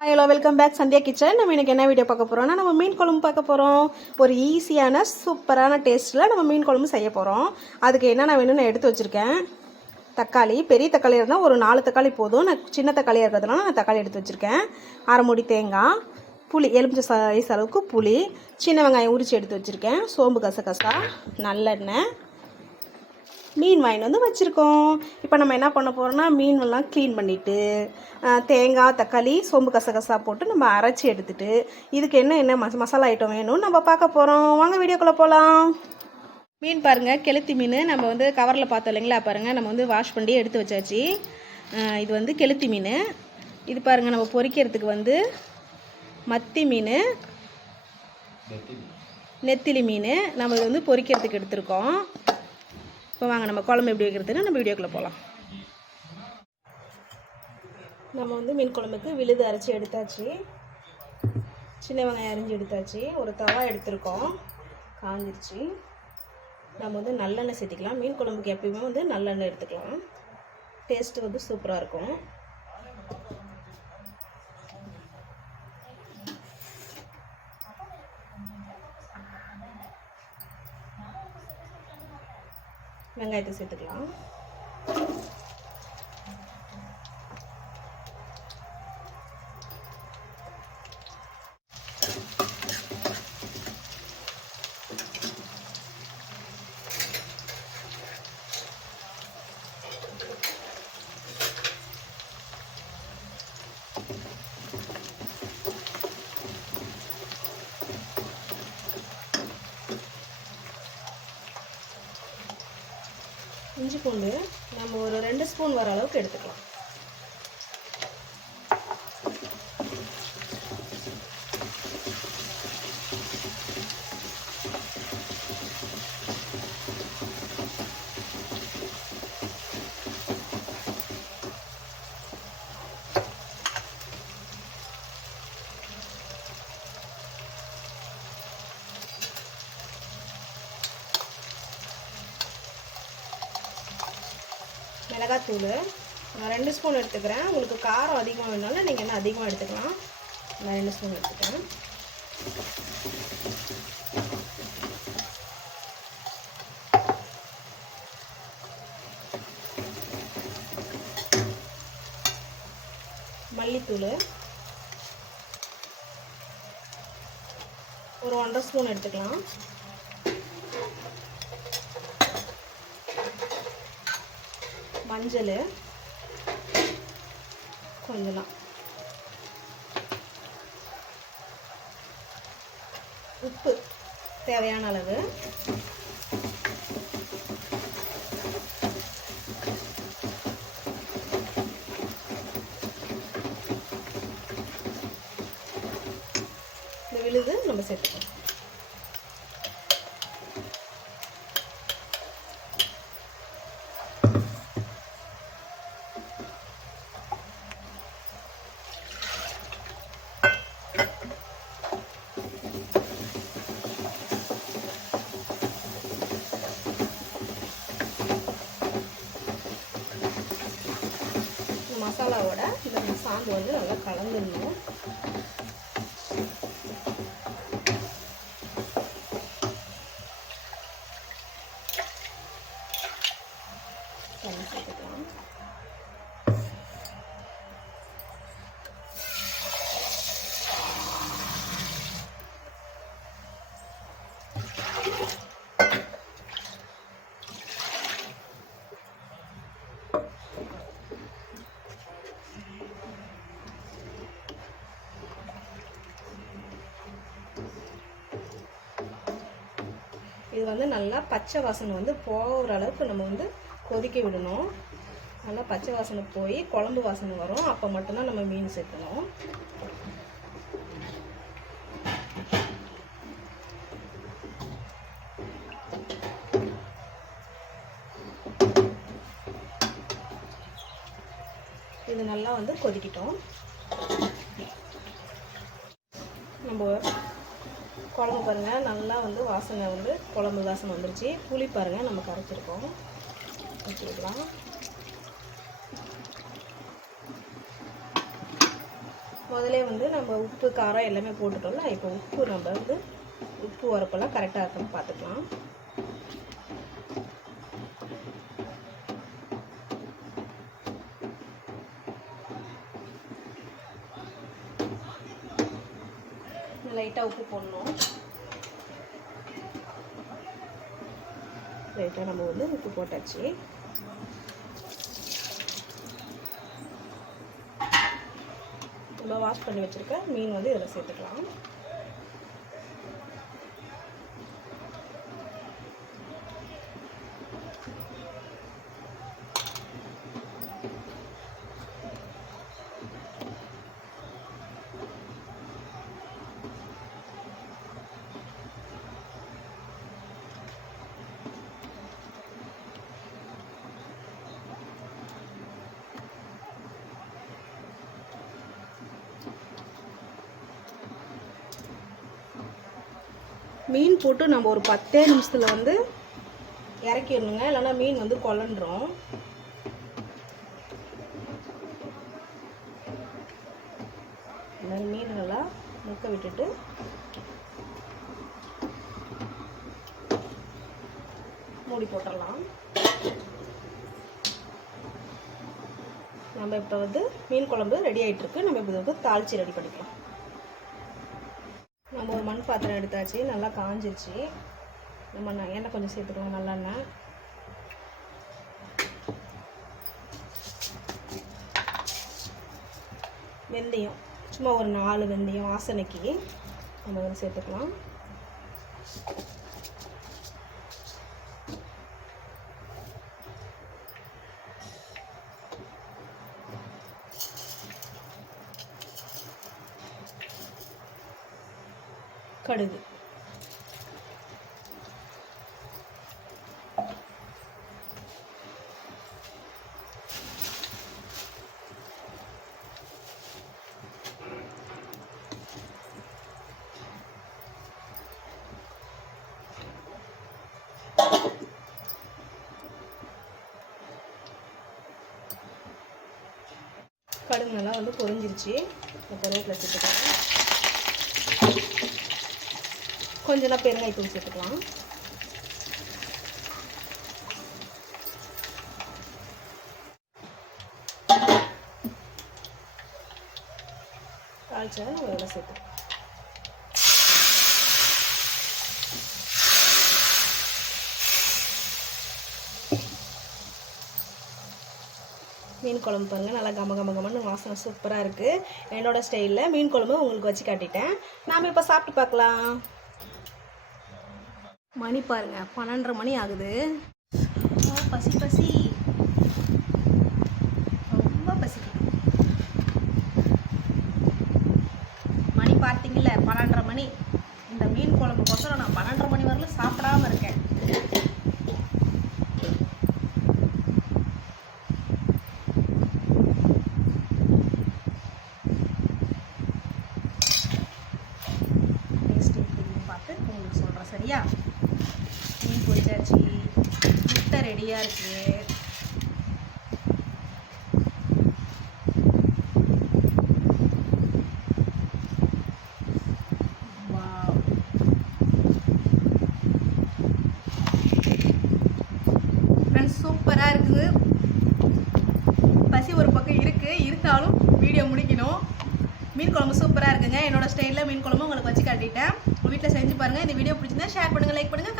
Hello welcome back Sandhya kitchen. நம்ம இன்றைக்கி என்ன வீடியோ பார்க்க போகிறோம்னா நம்ம மீன் குழம்பு பார்க்க போகிறோம். ஒரு ஈஸியான சூப்பரான டேஸ்ட்டில் நம்ம மீன் குழம்பு செய்ய போகிறோம். அதுக்கு என்னென்ன வேணும்னு நான் எடுத்து வச்சுருக்கேன். தக்காளி, பெரிய தக்காளி இருந்தால் ஒரு 4 தக்காளி போதும். நான் சின்ன தக்காளியாக இருக்கிறதுனால நான் தக்காளி எடுத்து வச்சுருக்கேன். அரை மூடி தேங்காய், புளி, எலுமிச்சை சைஸ் அளவுக்கு புளி, சின்ன வெங்காயம் உரித்து எடுத்து வச்சுருக்கேன், சோம்பு கசகசா, நல்லெண்ணெய், மீன் வாங்கிட்டு வந்து வச்சுருக்கோம். இப்போ நம்ம என்ன பண்ண போகிறோம்னா மீனெல்லாம் க்ளீன் பண்ணிவிட்டு தேங்காய், தக்காளி, சோம்பு கசகசா போட்டு நம்ம அரைச்சி எடுத்துகிட்டு இதுக்கு என்ன மசாலா ஐட்டம் வேணும்னு நம்ம பார்க்க போகிறோம். வாங்க வீடியோக்குள்ளே போகலாம். மீன் பாருங்கள், கெளுத்தி மீன் நம்ம வந்து கவரில் பார்த்தோம் இல்லைங்களா. பாருங்கள், நம்ம வந்து வாஷ் பண்ணி எடுத்து வச்சாச்சு. இது வந்து கெளுத்தி மீன். இது பாருங்கள், நம்ம பொரிக்கிறதுக்கு வந்து மத்தி மீன், நெத்திலி மீன் நம்ம இது வந்து பொரிக்கிறதுக்கு எடுத்துருக்கோம். இப்போ வாங்க நம்ம குழம்பு எப்படி வைக்கிறதுன்னு நம்ம வீடியோக்குள்ளே போகலாம். நம்ம வந்து மீன் குழம்புக்கு விழுது அரைச்சி எடுத்தாச்சு, சின்ன வெங்காயம் அரிஞ்சு எடுத்தாச்சு, ஒரு தவா எடுத்துருக்கோம், காஞ்சிருச்சு. நம்ம வந்து நல்லெண்ணெய் சேர்த்திக்கலாம். மீன் குழம்புக்கு எப்பயுமே வந்து நல்லெண்ணெய் எடுத்துக்கலாம், டேஸ்ட்டு வந்து சூப்பராக இருக்கும். வெங்காயத்தை சேர்த்துக்கலாம். இஞ்சி பூண்டு நம்ம ஒரு 2 ஸ்பூன் வர அளவுக்கு எடுத்துக்கலாம். மிளகாத்தூள் நான் 2 ஸ்பூன் எடுத்துக்கிறேன். உங்களுக்கு காரம் அதிகமாக வேணுனாலும் நீங்கள் என்ன அதிகமாக எடுத்துக்கலாம். நான் 2 ஸ்பூன் எடுத்துக்கிறேன். மல்லித்தூள் ஒரு 1.5 ஸ்பூன் எடுத்துக்கலாம். மஞ்சள் கொஞ்சம், உப்பு தேவையான அளவு, இந்த விழுது நம்ம சேர்த்துக்கலாம். மசாலாவோட இந்த சாந்து வந்து நல்லா கலந்துடணும். தண்ணி சேர்த்துக்கலாம். இது வந்து நல்லா பச்சை வாசனை வந்து போகிற அளவுக்கு நம்ம வந்து கொதிக்க விடணும். நல்லா பச்சை வாசனை போய் குழம்பு வாசனை வரும். அப்போ மட்டும்தான் நம்ம மீன் சேர்க்கணும். இது நல்லா வந்து கொதிக்கிட்டோம். நம்ம குழம்பு பாருங்கள், நல்லா வந்து வாசனை வந்து குழம்பு வாசனை வந்துருச்சு. புளி பாருங்கள் நம்ம கரைச்சிருக்கோம், ஊற்றிக்கலாம். முதல்ல வந்து நம்ம உப்பு காரம் எல்லாமே போட்டுட்டோம்ல, இப்போ உப்பு நம்ம வந்து உப்பு உரப்பெல்லாம் கரெக்டாக இருக்குன்னு பார்த்துக்கலாம். லைட்டாக உப்பு போடணும். லைட்டாக நம்ம வந்து உப்பு போட்டாச்சு. நம்ம வாஷ் பண்ணி வச்சுருக்க மீன் வந்து இதில் சேர்த்துக்கலாம். மீன் போட்டு நம்ம ஒரு 10 நிமிஷத்தில் வந்து இறக்கிடணுங்க, இல்லைன்னா மீன் வந்து குழஞ்சிரும். இந்த மீன் நல்லா முக்க விட்டுட்டு மூடி போட்டுடலாம். நம்ம இப்போ வந்து மீன் குழம்பு ரெடி ஆகிட்டுருக்கு. நம்ம இப்போ வந்து தாளித்து ரெடி பண்ணிக்கலாம். நம்ம ஒரு மண் பாத்திரம் எடுத்தாச்சு, நல்லா காஞ்சிருச்சு. நம்ம எண்ணெய் கொஞ்சம் சேர்த்துக்கலாம், நல்லெண்ணெய். வெந்தயம் சும்மா ஒரு 4 வெந்தயம் வாசனைக்கு நம்ம வந்து சேர்த்துக்கலாம். கடுகு, கடுகு நல்லா வந்து பொரிஞ்சிருச்சு. கருவேப்பிலை சேர்த்துக்கலாம். கொஞ்சம் பெருங்காயத்தூள் சேர்த்துக்கலாம். தாளிச்சா நம்ம இதில் சேர்த்துக்கலாம். மீன் குழம்பு பாருங்கள், நல்லா கமன்னு வாசனை சூப்பராக இருக்குது. என்னோடய ஸ்டைலில் மீன் குழம்பு உங்களுக்கு வச்சு காட்டிட்டேன். நாம் இப்போ சாப்பிட்டு பார்க்கலாம். மணி பாருங்கள், 12:30 மணி ஆகுது. பசி பசி ரொம்ப பசிக்குது. மணி பார்த்தீங்கல்ல 12:30 மணி. இந்த மீன் குழம்புக்கோசரம் நான் 12:30 மணி வரலும் சாப்பிடாமல் இருக்கேன். பார்த்து உங்களுக்கு சொல்கிறேன், சரியா? மீன் பொரிச்சாச்சு, முட்டை ரெடியாக இருக்குது. ஃப்ரெண்ட்ஸ் சூப்பராக இருக்குது. பசி ஒரு பக்கம் இருக்குது, இருந்தாலும் வீடியோ முடிக்கணும். மீன் குழம்பு சூப்பராக இருக்குங்க. என்னோட ஸ்டைலில் மீன் குழம்பு உங்களுக்கு வச்சு காட்டிட்டேன். உங்கள் வீட்டில் செஞ்சு பாருங்கள். இந்த வீடியோ பிடிச்சிருந்தா ஷேர் பண்ணுங்கள், லைக் பண்ணுங்கள்.